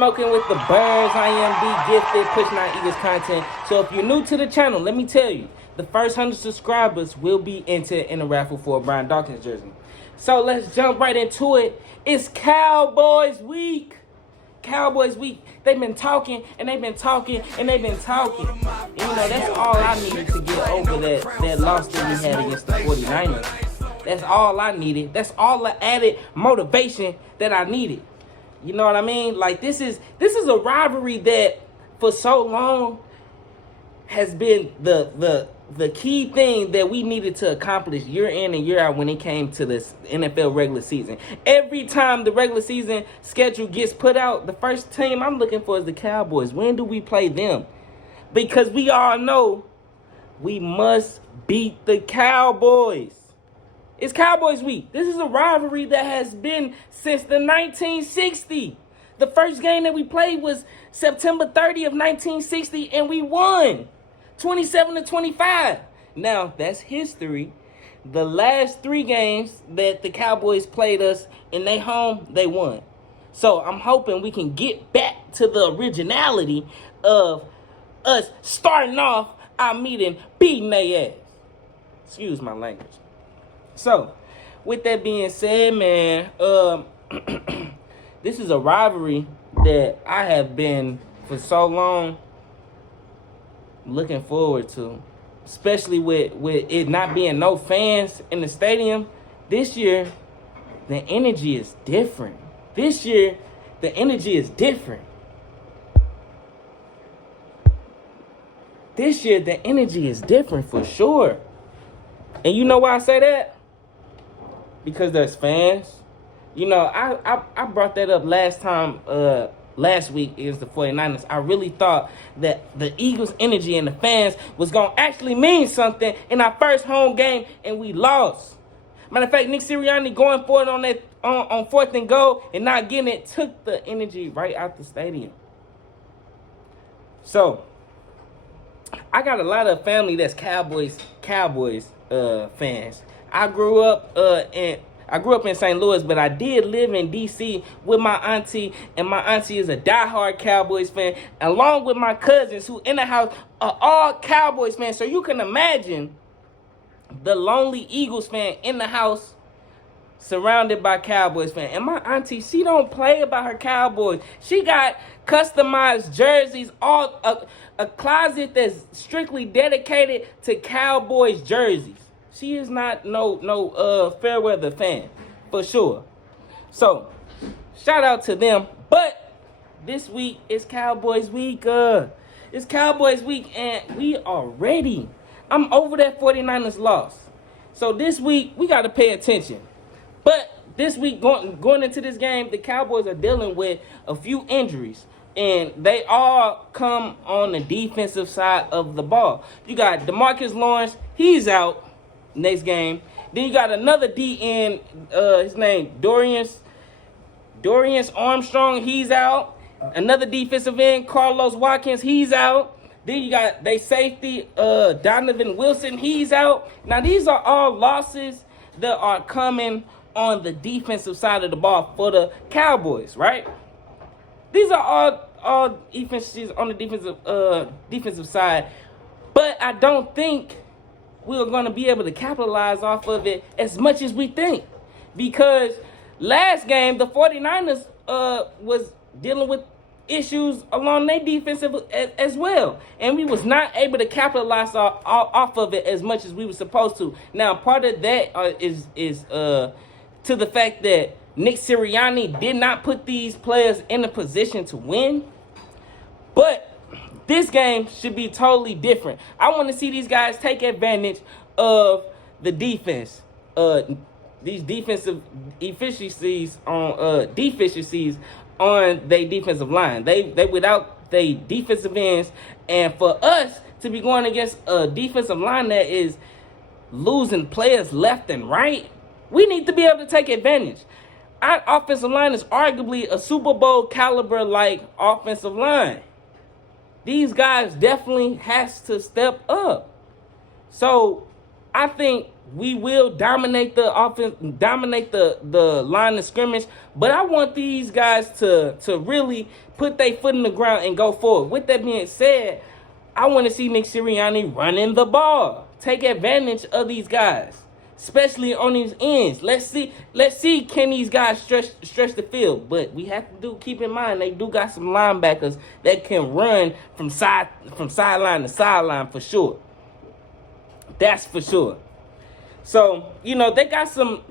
Smoking with the Birds. I am the gifted pushing out Eagles content. So if you're new to the channel, let me tell you, the first 100 subscribers will be entered in a raffle for a Brian Dawkins jersey. So let's jump right into it. It's Cowboys week. Cowboys week. They've been talking and they've been talking and they've been talking. And, you know, that's all I needed to get over that loss that we had against the 49ers. That's all I needed. That's all the added motivation that I needed. You know what I mean? Like, this is a rivalry that for so long has been the key thing that we needed to accomplish year in and year out when it came to this NFL regular season. Every time the regular season schedule gets put out, the first team I'm looking for is the Cowboys. When do we play them? Because we all know we must beat the Cowboys. It's Cowboys week. This is a rivalry that has been since the 1960. The first game that we played was September 30th of 1960, and we won 27-25. Now, that's history. The last 3 games that the Cowboys played us in their home, they won. So I'm hoping we can get back to the originality of us starting off our meeting beating their ass. Excuse my language. So, with that being said, man, this is a rivalry that I have been for so long looking forward to, especially with it not being no fans in the stadium. This year, the energy is different. This year, the energy is different. This year, the energy is different for sure. And you know why I say that? Because there's fans. You know, I brought that up last week against the 49ers. I really thought that the Eagles' energy and the fans was going to actually mean something in our first home game, and we lost. Matter of fact, Nick Sirianni going for it on 4th and goal and not getting it took the energy right out the stadium. So, I got a lot of family that's Cowboys fans. I grew up in St. Louis, but I did live in D.C. with my auntie, and my auntie is a diehard Cowboys fan, along with my cousins who in the house are all Cowboys fans. So you can imagine the lonely Eagles fan in the house surrounded by Cowboys fans. And my auntie, she don't play about her Cowboys. She got customized jerseys, all a closet that's strictly dedicated to Cowboys jerseys. She is not no fair weather fan, for sure. So, shout out to them. But this week is Cowboys week. It's Cowboys week, and we are ready. I'm over that 49ers loss. So this week, we got to pay attention. But this week, going into this game, the Cowboys are dealing with a few injuries. And they all come on the defensive side of the ball. You got DeMarcus Lawrence. He's out next game. Then you got another DN, his name Dorian Armstrong, he's out. Another defensive end, Carlos Watkins, he's out. Then you got they safety, Donovan Wilson, he's out. Now these are all losses that are coming on the defensive side of the ball for the Cowboys, right? These are all defenses on the defensive side, but I don't think we're going to be able to capitalize off of it as much as we think. Because last game, the 49ers was dealing with issues along their defensive as well. And we was not able to capitalize off of it as much as we were supposed to. Now, part of that is to the fact that Nick Sirianni did not put these players in a position to win. But this game should be totally different. I want to see these guys take advantage of the defense. These defensive deficiencies on their defensive line. They without their defensive ends, and for us to be going against a defensive line that is losing players left and right, we need to be able to take advantage. Our offensive line is arguably a Super Bowl caliber like offensive line. These guys definitely has to step up. So I think we will dominate the offense, dominate the line of scrimmage. But I want these guys to really put their foot in the ground and go forward. With that being said, I want to see Nick Sirianni running the ball. Take advantage of these guys, especially on these ends. Let's see can these guys stretch the field. But we have to keep in mind they do got some linebackers that can run from sideline to sideline for sure. That's for sure. So, they got some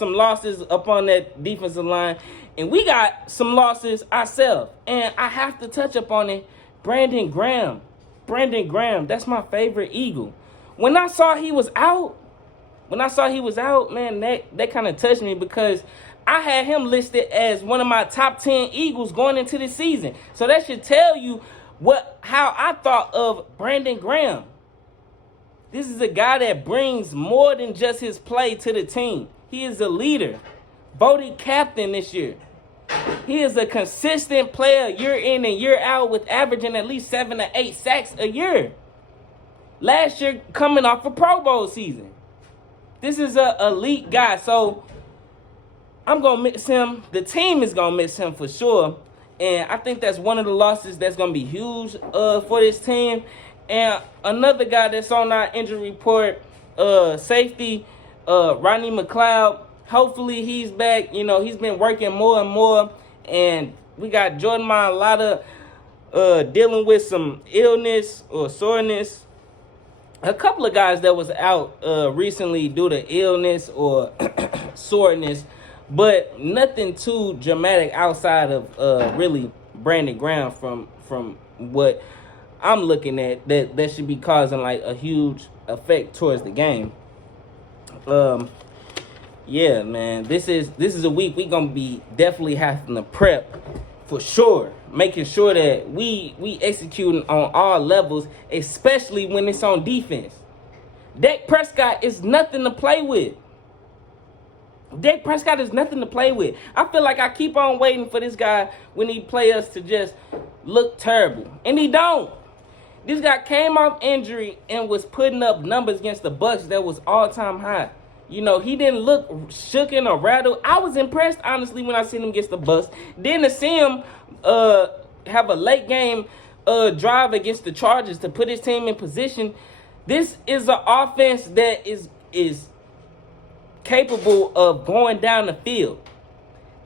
losses up on that defensive line, and we got some losses ourselves. And I have to touch up on it. Brandon Graham, that's my favorite Eagle. When I saw he was out, man, that kind of touched me because I had him listed as one of my top 10 Eagles going into the season. So that should tell you how I thought of Brandon Graham. This is a guy that brings more than just his play to the team. He is a leader, voted captain this year. He is a consistent player year in and year out with averaging at least 7 to 8 sacks a year. Last year, coming off a Pro Bowl season. This is an elite guy, so I'm going to miss him. The team is going to miss him for sure, and I think that's one of the losses that's going to be huge for this team. And another guy that's on our injury report, safety, Rodney Mccloud. Hopefully he's back. He's been working more and more. And we got Jordan Mailata dealing with some illness or soreness. A couple of guys that was out recently due to illness or soreness. But nothing too dramatic outside of really Brandon Graham from what I'm looking at that should be causing like a huge effect towards the game. Yeah, man, this is a week we gonna be definitely having to prep for sure, making sure that we executing on all levels, especially when it's on defense. Dak Prescott is nothing to play with. I feel like I keep on waiting for this guy when he play us to just look terrible, and he don't. This guy came off injury and was putting up numbers against the Bucs that was all-time high. He didn't look shooken or rattled. I was impressed, honestly, when I seen him against the Bucs. Then to see him have a late game drive against the Chargers to put his team in position. This is an offense that is capable of going down the field.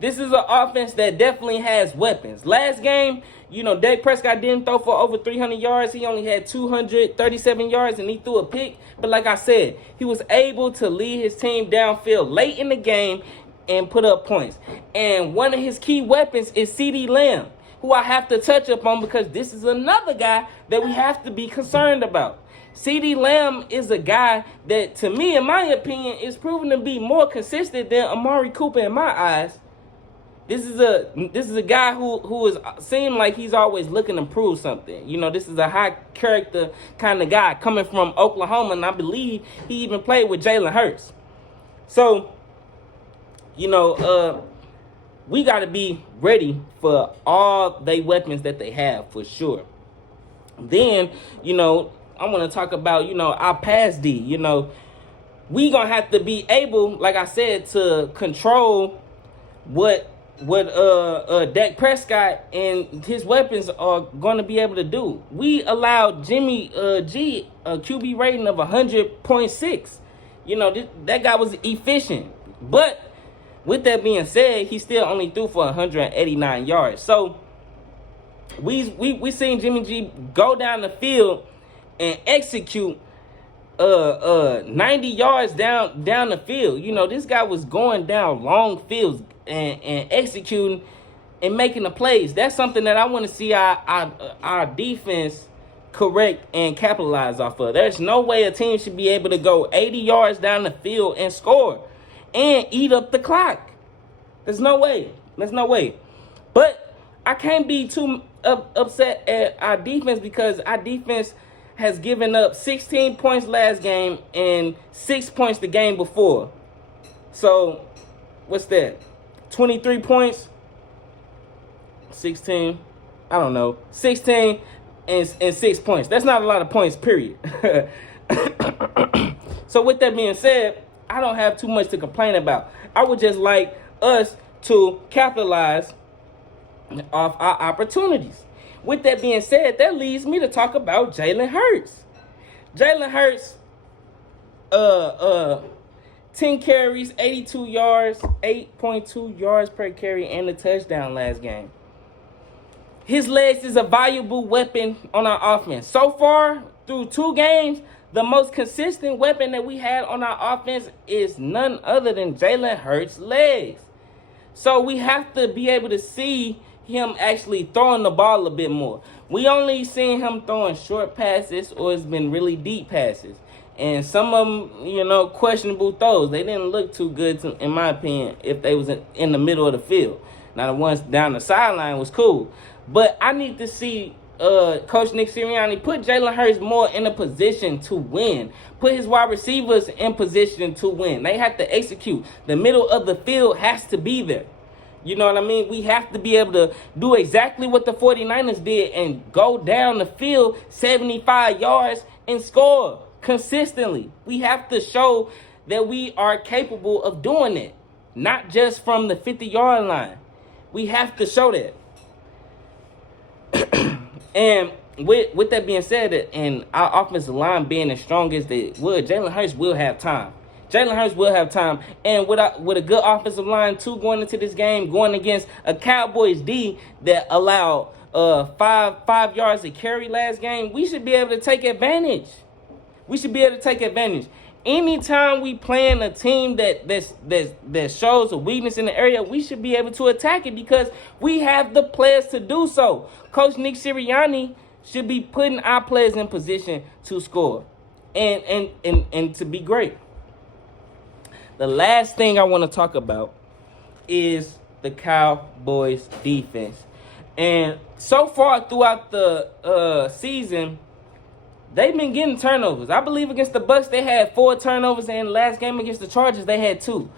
This is an offense that definitely has weapons. Last game, Dak Prescott didn't throw for over 300 yards. He only had 237 yards, and he threw a pick. But like I said, he was able to lead his team downfield late in the game and put up points. And one of his key weapons is CeeDee Lamb, who I have to touch up on because this is another guy that we have to be concerned about. CeeDee Lamb is a guy that, to me, in my opinion, is proven to be more consistent than Amari Cooper in my eyes. This is a guy who is seem like he's always looking to prove something. This is a high character kind of guy coming from Oklahoma, and I believe he even played with Jalen Hurts. So, we got to be ready for all the weapons that they have for sure. Then, I want to talk about, our pass D. We going to have to be able, like I said, to control what Dak Prescott and his weapons are going to be able to do. We allowed Jimmy G a QB rating of 100.6. That guy was efficient. But with that being said, he still only threw for 189 yards. So we seen Jimmy G go down the field and execute 90 yards down the field. This guy was going down long fields and executing and making the plays. That's something that I want to see our defense correct and capitalize off of. There's no way a team should be able to go 80 yards down the field and score and eat up the clock. There's no way. But I can't be too upset at our defense because our defense has given up 16 points last game and 6 points the game before. So, what's that? 23 points? 16? I don't know. 16 and 6 points. That's not a lot of points, period. So with that being said, I don't have too much to complain about. I would just like us to capitalize off our opportunities. With that being said, that leads me to talk about Jalen Hurts. Jalen Hurts, 10 carries, 82 yards, 8.2 yards per carry, and a touchdown last game. His legs is a valuable weapon on our offense. So far, through 2 games, the most consistent weapon that we had on our offense is none other than Jalen Hurts' legs. So we have to be able to see him actually throwing the ball a bit more. We only seen him throwing short passes, or it's been really deep passes. And some of them, questionable throws. They didn't look too good, in my opinion, if they was in the middle of the field. Now, the ones down the sideline was cool. But I need to see Coach Nick Sirianni put Jalen Hurts more in a position to win. Put his wide receivers in position to win. They have to execute. The middle of the field has to be there. You know what I mean? We have to be able to do exactly what the 49ers did and go down the field 75 yards and score consistently. We have to show that we are capable of doing it, not just from the 50-yard line. We have to show that. And with that being said, and our offensive line being as strong as they would, Jalen Hurts will have time. Jalen Hurts will have time. And with a good offensive line, too, going into this game, going against a Cowboys D that allowed 5 yards to carry last game, we should be able to take advantage. We should be able to take advantage. Anytime we playing a team that shows a weakness in the area, we should be able to attack it because we have the players to do so. Coach Nick Sirianni should be putting our players in position to score and to be great. The last thing I want to talk about is the Cowboys defense. And so far throughout the season, they've been getting turnovers. I believe against the Bucs they had 4 turnovers, and last game against the Chargers they had 2.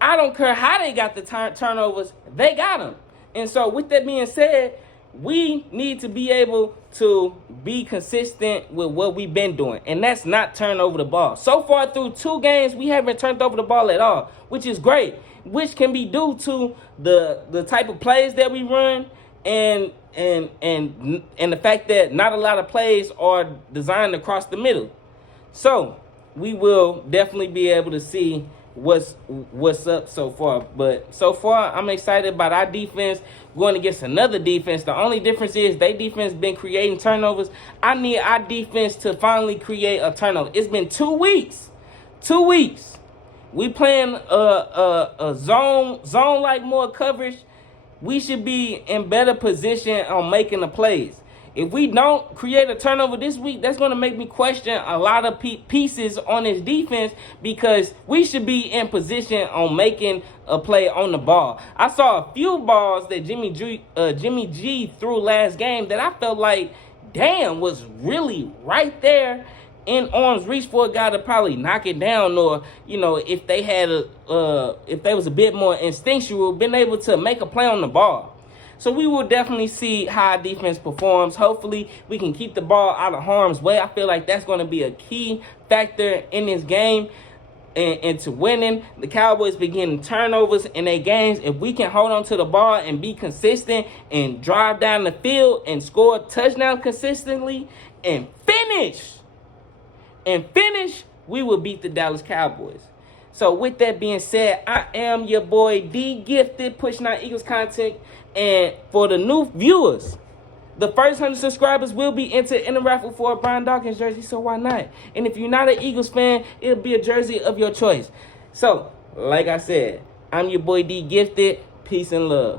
I don't care how they got the turnovers, they got them. And so with that being said, we need to be able to be consistent with what we've been doing, and that's not turn over the ball. So far through 2 games, we haven't turned over the ball at all, which is great, which can be due to the type of plays that we run and the fact that not a lot of plays are designed across the middle. So we will definitely be able to see what's up so far. But so far, I'm excited about our defense going against another defense. The only difference is their defense been creating turnovers. I need our defense to finally create a turnover. It's been 2 weeks. 2 weeks. We playing a zone like more coverage. We should be in better position on making the plays. If we don't create a turnover this week, that's going to make me question a lot of pieces on this defense because we should be in position on making a play on the ball. I saw a few balls that Jimmy G threw last game that I felt like, damn, was really right there in arm's reach for a guy to probably knock it down, or if they had if they was a bit more instinctual, been able to make a play on the ball. So we will definitely see how our defense performs. Hopefully, we can keep the ball out of harm's way. I feel like that's going to be a key factor in this game and to winning. The Cowboys be getting turnovers in their games. If we can hold on to the ball and be consistent and drive down the field and score touchdowns consistently and finish, we will beat the Dallas Cowboys. So with that being said, I am your boy D Gifted, pushing out Eagles content. And for the new viewers, the first 100 subscribers will be entered in the raffle for a Brian Dawkins jersey, so why not? And if you're not an Eagles fan, it'll be a jersey of your choice. So, like I said, I'm your boy D Gifted. Peace and love.